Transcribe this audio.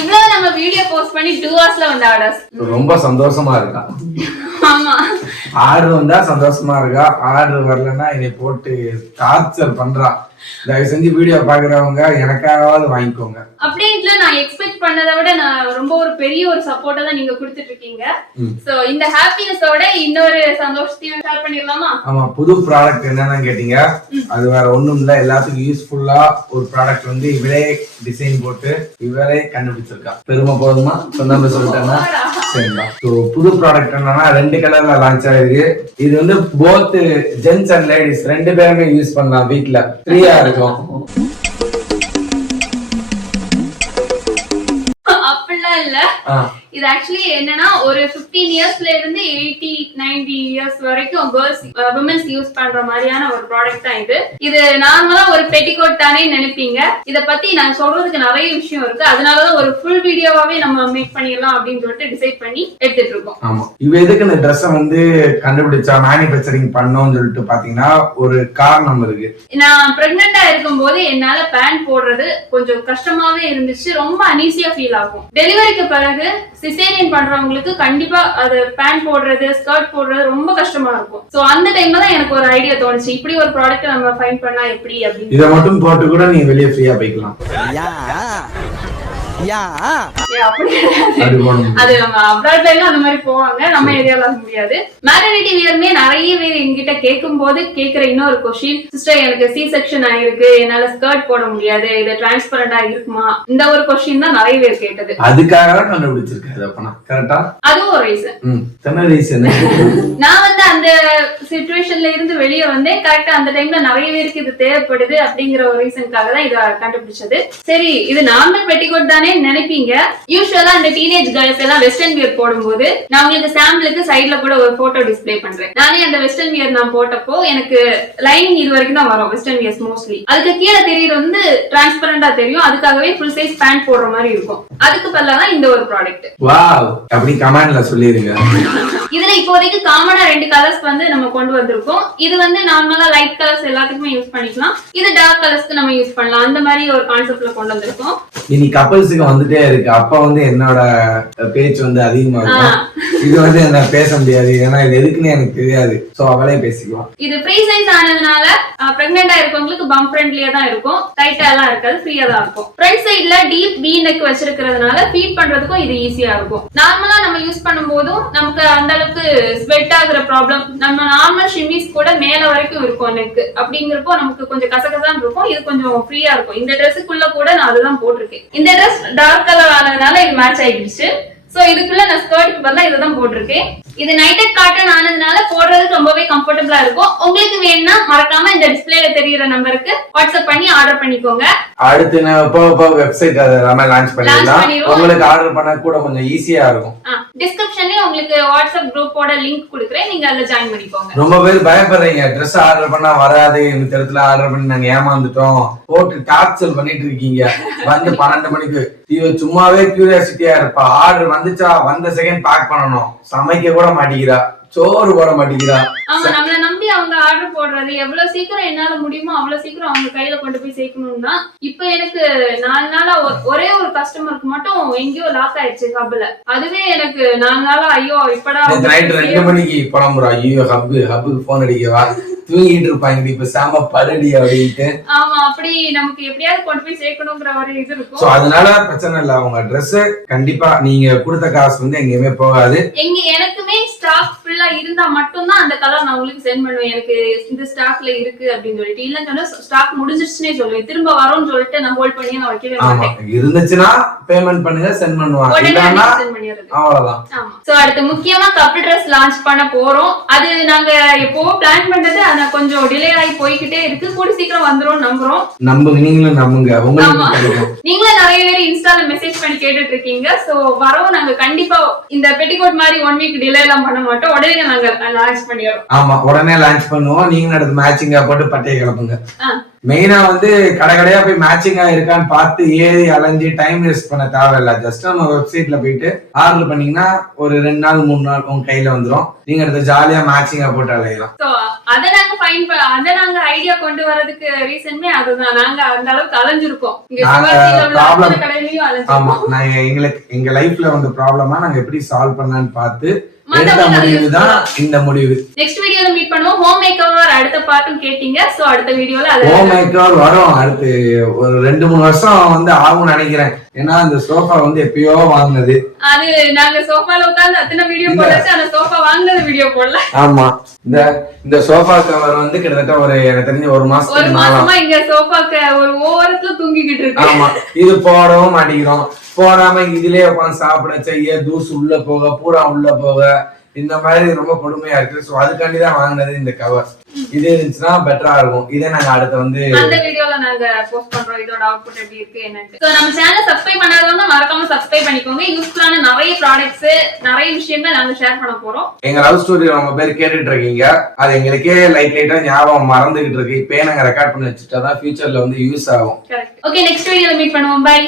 இவ்வளவு நம்ம video post பண்ணி 2 ஹவர்ஸ்ல வந்த ஆர்டர்ஸ். ரொம்ப சந்தோஷமா இருக்கா. ஆமா, ஆர்டர் வந்தா சந்தோஷமா இருக்கா, ஆர்டர் வரலன்னா என்னை போட்டு டார்ச்சர் பண்றா. தயவு செஞ்சு வீடியோ பாக்குறவங்க எனக்காகவாது வாங்கிக்கோங்க. அப்படின்ட்டு நான் எக்ஸ்பெக்ட் பண்ணதை விட நான் ரொம்ப ஒரு பெரிய ஒரு சப்போர்ட்டா தான் நீங்க கொடுத்துட்டு இருக்கீங்க. சோ இந்த ஹாப்பினஸோட இன்னொரு சந்தோஷத்தையும் ஷேர் பண்ணிடலாமா? ஆமா, புது ப்ராடக்ட் என்னன்னு கேட்டீங்க. அது வேற ஒண்ணும் இல்ல, எல்லாத்துக்கும் யூஸ்ஃபுல்லா ஒரு ப்ராடக்ட் வந்து இவரே டிசைன் போட்டு இவரே கண்டுபிடிச்சிருக்கா. பெருமை போதுமா சொன்ன சொல்லிட்டேன்னா சரிங்களா. ஸோ புது ப்ராடக்ட் என்னன்னா 2 கலர்ல லான்ச் ஆயிருக்கு. இது வந்து போத் ஜென்ஸ் அண்ட் லேடிஸ் 2 பேருமே யூஸ் பண்ணலாம், வீட்ல ஃப்ரீயா இருக்கும். அப்படிலாம் இல்ல, இது ஆக்சுவலி என்னன்னா ஒரு 15 இயர்ஸ்ல இருந்து 80-90 இயர்ஸ் வரைக்கும் கேர்ள்ஸ் விமென்ஸ் யூஸ் பண்ற மாதிரியான ஒரு ப்ராடக்ட் தான் இது. இது நார்மலா ஒரு பெட்டிகோட் தானே நினைப்பீங்க. இத பத்தி நான் சொல்றதுக்கு நிறைய விஷயம் இருக்கு. அதனாலதான் ஒரு ஃபுல் வீடியோவாவே நம்ம மேக் பண்ணிடலாம் அப்படின்னு சொல்லிட்டு டிசைட் பண்ணி எடுத்துட்டு இருக்கோம். ஆமா, இவ எதுக்கு இந்த ட்ரெஸ் வந்து கண்டுபிடிச்சா மேனுஃபேக்சரிங் பண்ணோம்னு சொல்லிட்டு பாத்தீங்கன்னா ஒரு காரணம் இருக்கு. நான் பிரெக்னெண்டா இருக்கும் போது என்னால பேண்ட் போடுறது கொஞ்சம் கஷ்டமாவே இருந்துச்சு, ரொம்ப அனீசியா ஃபீல் ஆகும். டெலிவரிக்கு பிறகு சிசேரியன் பண்றவங்களுக்கு கண்டிப்பா அது பேண்ட் போடுறது ஸ்கர்ட் போடுறது ரொம்ப கஷ்டமா இருக்கும். சோ அந்த டைம்ல தான் எனக்கு ஒரு ஐடியா தோணுச்சு, இப்படி ஒரு ப்ராடக்ட் நம்ம ஃபைண்ட் பண்ணா எப்படி அப்படின்னு. இத மட்டும் போட்டு கூட நீ வெளியே ஃப்ரீயா போய்க்கலாம். அது நம்ம அப்ராட்ல எல்லாம் அந்த மாதிரி போவாங்க, நம்ம ஏரியால முடியாது. மேட்டர்னிட்டி வியர்மே நிறைய பேர் என்கிட்ட கேட்கும் போது கேக்குற இன்னொரு கொஸ்டின், சிஸ்டர் எனக்கு சி செக்ஷன் ஆயிருக்கு, என்னால ஸ்கர்ட் போட முடியாது, இது டிரான்ஸ்பரண்டா இருக்குமா, இந்த ஒரு கொஸ்டின் தான் நிறைய பேர் கேட்டது. அதுக்காக தான் கண்டுபிடிச்சிருக்காரு அப்பனா கரெக்ட்டா? அதுவும் ஒரு ரீசன். என்ன ரீசன்? நான் வந்து அந்த சிச்சுவேஷன்ல இருந்து வெளியே வந்தேன். கரெக்டா அந்த டைம்ல நிறைய பேருக்கு இது தேவைப்படுது அப்படிங்கிற ஒரு ரீசனுக்காக தான் இதை கண்டுபிடிச்சது. சரி, இது நார்மல் பெட்டிகோட் தானே நினைப்பீங்க. யூசுவலா அந்த டீனேஜ் கேர்ள்ஸ் எல்லாம் வெஸ்டர்ன் வியர் போடும்போது நான் உங்களுக்கு சாம்பிளுக்கு சைட்ல கூட ஒரு போட்டோ டிஸ்ப்ளே பண்றேன். நானே அந்த வெஸ்டர்ன் வியர் நான் போட்டப்போ எனக்கு லைனிங் இது வரைக்கும் தான் வரும் வெஸ்டர்ன் வியர்ஸ் மோஸ்ட்லி. அதுக்கு கீழே தெரியுறது வந்து டிரான்ஸ்பரண்டா தெரியும். அதுக்காகவே ஃபுல் சைஸ் பேண்ட் போடுற மாதிரி இருக்கும். அதுக்கு பதிலா தான் இந்த ஒரு ப்ராடக்ட். வாவ், அப்படி கமெண்ட்ல சொல்லிருங்க. இதுல இப்போதைக்கு காமனா 2 கலர்ஸ் வந்து நம்ம கொண்டு வந்திருக்கோம். இது வந்து நார்மலா லைட் கலர்ஸ் எல்லாத்துக்குமே யூஸ் பண்ணிக்கலாம், இது டார்க் கலர்ஸ்க்கு நம்ம யூஸ் பண்ணலாம். அந்த மாதிரி ஒரு கான்செப்ட்ல கொண்டு வந்திருக்கோம். இனி கப்பல்ஸுக்கு வந்துட்டே இருக்கு, அப்ப வந்து என்னோட பேச்சு வந்து அதிகமா இருக்கும். இது வந்து என்ன பேச முடியாது, ஏன்னா இது எதுக்குன்னு எனக்கு தெரியாது. சோ அவளே பேசிக்குவோம். இது ஃப்ரீ சைஸ் ஆனதுனால பிரெக்னெண்டா இருக்கவங்களுக்கு பம்ப் ஃப்ரெண்ட்லியா தான் இருக்கும், டைட்டா எல்லாம் இருக்காது, ஃப்ரீயா தான் இருக்கும். ஃப்ரண்ட் சைடுல டீப் வி நெக் வச்சிருக்கிறதுனால ஃபீட் பண்றதுக்கும் இது ஈஸியா இருக்கும். நார்மலா நம்ம யூஸ் பண்ணும்போதும் நமக்கு அந்த அளவுக்கு ஸ்வெட் ஆகுற ப்ராப்ளம், நம்ம நார்மல் ஷிமிஸ் கூட மேல வரைக்கும் இருக்கும் நெக். அப்படிங்கிறப்போ நமக்கு கொஞ்சம் கசகசான் இருக்கும். இது கொஞ்சம் ஃப்ரீயா இருக்கும். இந்த ட்ரெஸ்ஸுக்குள்ள கூட நான் அதுதான் போட்டிருக்கேன். இந்த ட்ரெஸ் டார்க் கலர் ஆனதுனால இது மேட்ச் ஆயிடுச்சு. சோ இதுக்குள்ள நான் ஸ்கர்ட்டுக்கு பதிலா இதுதான் போட்டிருக்கேன். இது நைட்டட் காட்டன் ஆனதுனால போடுறதுக்கு ரொம்பவே கம்ஃபர்டபுளா இருக்கும். உங்களுக்கு வேணும்னா மறக்காம இந்த டிஸ்பிளேல தெரியுற நம்பருக்கு வாட்ஸ்அப் பண்ணி ஆர்டர் பண்ணிக்கோங்க. அடுத்து நம்ம வெப்சைட் அதெல்லாம் லான்ச் பண்ணிடலாம். உங்களுக்கு ஆர்டர் பண்ண கூட கொஞ்சம் ஈஸியா இருக்கும். டிஸ்கிரிப்ஷன்ல உங்களுக்கு வாட்ஸ்அப் குரூப்போட லிங்க் கொடுக்குறேன், நீங்க அதுல ஜாயின் பண்ணிக்கோங்க. ரொம்ப பேர் பயப்படுறீங்க, ட்ரெஸ் ஆர்டர் பண்ணா வராது, இந்த இடத்துல ஆர்டர் பண்ணி நாங்க ஏமாந்துட்டோம் போட்டு டார்ச்சர் பண்ணிட்டு இருக்கீங்க. வந்து 12 மணிக்கு இவ சும்மாவே கியூரியாசிட்டியா இருப்பா. ஆர்டர் வந்துச்சா வந்த செகண்ட் பேக் பண்ணணும், சமைக்க கூட மாட்டேங்கிறா, சோறு போட மாட்டேங்கிறா. ஆமா, நம்மள நம்பி அவங்க ஆர்டர் போடுறது எவ்வளவு சீக்கிரம் என்னால முடியுமோ அவ்வளவு சீக்கிரம் அவங்க கையில கொண்டு போய் சேர்க்கணும்னா, இப்ப எனக்கு 4 நாளா ஒரே ஒரு கஸ்டமருக்கு மட்டும் எங்கேயோ லாக் ஆயிடுச்சு ஹப்ல. அதுவே எனக்கு 4 நாளா ஐயோ இப்படா நைட் 2 மணிக்கு புலம்புறா, ஐயோ ஹப்புக்கு போன் அடிக்கவா, தூங்கிட்டு இருப்பாங்க, இப்ப சாம பரடி அப்படின்ட்டு. ஆமா, அப்படி நமக்கு எப்படியாவது கொண்டு போய் சேர்க்கணுங்கிற ஒரு இது இருக்கும். சோ அதனால பிரச்சனை இல்ல, உங்க ட்ரெஸ் கண்டிப்பா நீங்க கொடுத்த காசு வந்து எங்கேயுமே போகாது. எனக்குமே ஸ்டாக் ஃபுல்லா இருந்தா மட்டும் தான் அந்த கலர் நான் உங்களுக்கு சென்ட் பண்ணுவேன். எனக்கு இந்த ஸ்டாக்ல இருக்கு அப்படின்னு சொல்லிட்டு, இல்லன்னு சொன்னா ஸ்டாக் முடிஞ்சிருச்சுனே சொல்லுவேன். திரும்ப வரும்னு சொல்லிட்டு நான் ஹோல்ட் பண்ணி நான் வைக்கவே மாட்டேன். இருந்துச்சுன்னா பேமெண்ட் பண்ணுங்க, சென்ட் பண்ணுவாங்க, இல்லனா அவ்வளவுதான். ஆமா. சோ அடுத்து முக்கியமா கப்பிள் ட்ரெஸ் லான்ச் பண்ண போறோம். அது நாங்க எப்போ பிளான் பண்றது, அது கொஞ்சம் டிலே ஆகி போய்கிட்டே இருக்கு. கூட சீக்கிரம் வந்துரும் நம்புறோம். நம்புங்க, நீங்களும் நம்புங்க. உங்களுக்கு நீங்களும் நிறைய பேர் இன்ஸ்டால மெசேஜ் பண்ணி கேட்டுட்டு இருக்கீங்க. சோ வரவும் நாங்க கண்டிப்பா இந்த பெட்டிகோட் மாதிரி 1 வீக் டிலே எல்லாம் பண்ண மாட்டோம். உடனே நாங்க லான்ச் பண்ணிடுறோம். ஆமா, உடனே லான்ச் பண்ணுவோம். நீங்க அடுத்து மேட்சிங்கா போட்டு பட்டையை கிளப்புங்க. மெயினா வந்து கடையா போய் மேட்சிங்கா இருக்கான்னு பார்த்து ஏறி அலைஞ்சு டைம் வேஸ்ட் பண்ண தேவையில்ல. ஜஸ்ட் நம்ம வெப்சைட்ல போயிட்டு ஆர்டர் பண்ணீங்கன்னா ஒரு 2 நாள் 3 நாள் உங்க கையில வந்துரும். நீங்க அடுத்த ஜாலியா மேட்சிங்கா போட்டு அலையலாம். அத நாங்க ஐடியா கொண்டு வரதுக்கு ரீசன்மே அதுதான். நாங்க அந்த அளவுக்கு அலைஞ்சிருக்கோம். இங்க கடையிலயும் ஆமா நான் எங்க லைஃப்ல வந்து ப்ராப்ளமா நாங்க எப்படி சால்வ் பண்ணலாம்னு பார்த்து எடுத்த மத்தவங்க முடிவு தான் இந்த முடிவு. நெக்ஸ்ட் வீடியோல மீட் பண்ணுவோம். ஹோம் மேக்கர் அடுத்த பார்ட்டும் கேட்டீங்க. சோ அடுத்த வீடியோல அது ஹோம் மேக்கர் வரும். அடுத்து ஒரு 2-3 வருஷம் வந்து ஆகும்னு நினைக்கிறேன். ஏன்னா அந்த சோஃபா வந்து எப்பயோ வாங்கினது. அது நாங்க சோஃபால உட்கார்ந்து அத்தனை வீடியோ போட்டாச்சு. அந்த சோஃபா வாங்குனது வீடியோ போடல. ஆமா இந்த சோஃபா கவர் வந்து கிட்டத்தட்ட ஒரு எனக்கு தெரிஞ்ச ஒரு மாசமா இங்க சோஃபாக்கு ஒரு ஓரத்துல தூங்கிக்கிட்டு இருக்கு. ஆமா இது போடவும் மாட்டேங்கிறோம். போடாம இதுலயே உட்காந்து சாப்பிட செய்ய தூசு உள்ள போக பூரா உள்ள போக இந்த மாதிரி ரொம்ப கொடுமையா இருக்கு. சோ அதுக்காண்டிதான் வாங்கினது இந்த கவர். இது இருந்துச்சுன்னா பெட்டரா இருக்கும். இதே நாங்க அடுத்து வந்து அந்த வீடியோல நாங்க போஸ்ட் பண்றோம் இதோட அவுட்புட் எப்படி இருக்கு என்னன்னு. சோ நம்ம சேனல் சப்ஸ்கிரைப் பண்ணாதவங்க மறக்காம சப்ஸ்கிரைப் பண்ணிக்கோங்க. யூஸ்ஃபுல்லான நிறைய ப்ராடக்ட்ஸ் நிறைய விஷயங்கள் நாங்க ஷேர் பண்ண போறோம். எங்க லவ் ஸ்டோரி ரொம்ப பேர் கேட்டுட்டு இருக்கீங்க. அது எங்களுக்கே லைட்டா ஞாபகம் மறந்துகிட்டு இருக்கு. இப்பயே நாங்க ரெக்கார்ட் பண்ணி வச்சுட்டாதான் ஃபியூச்சர்ல வந்து யூஸ் ஆகும். ஓகே நெக்ஸ்ட் வீடியோல மீட் பண்ணுவோம். பை.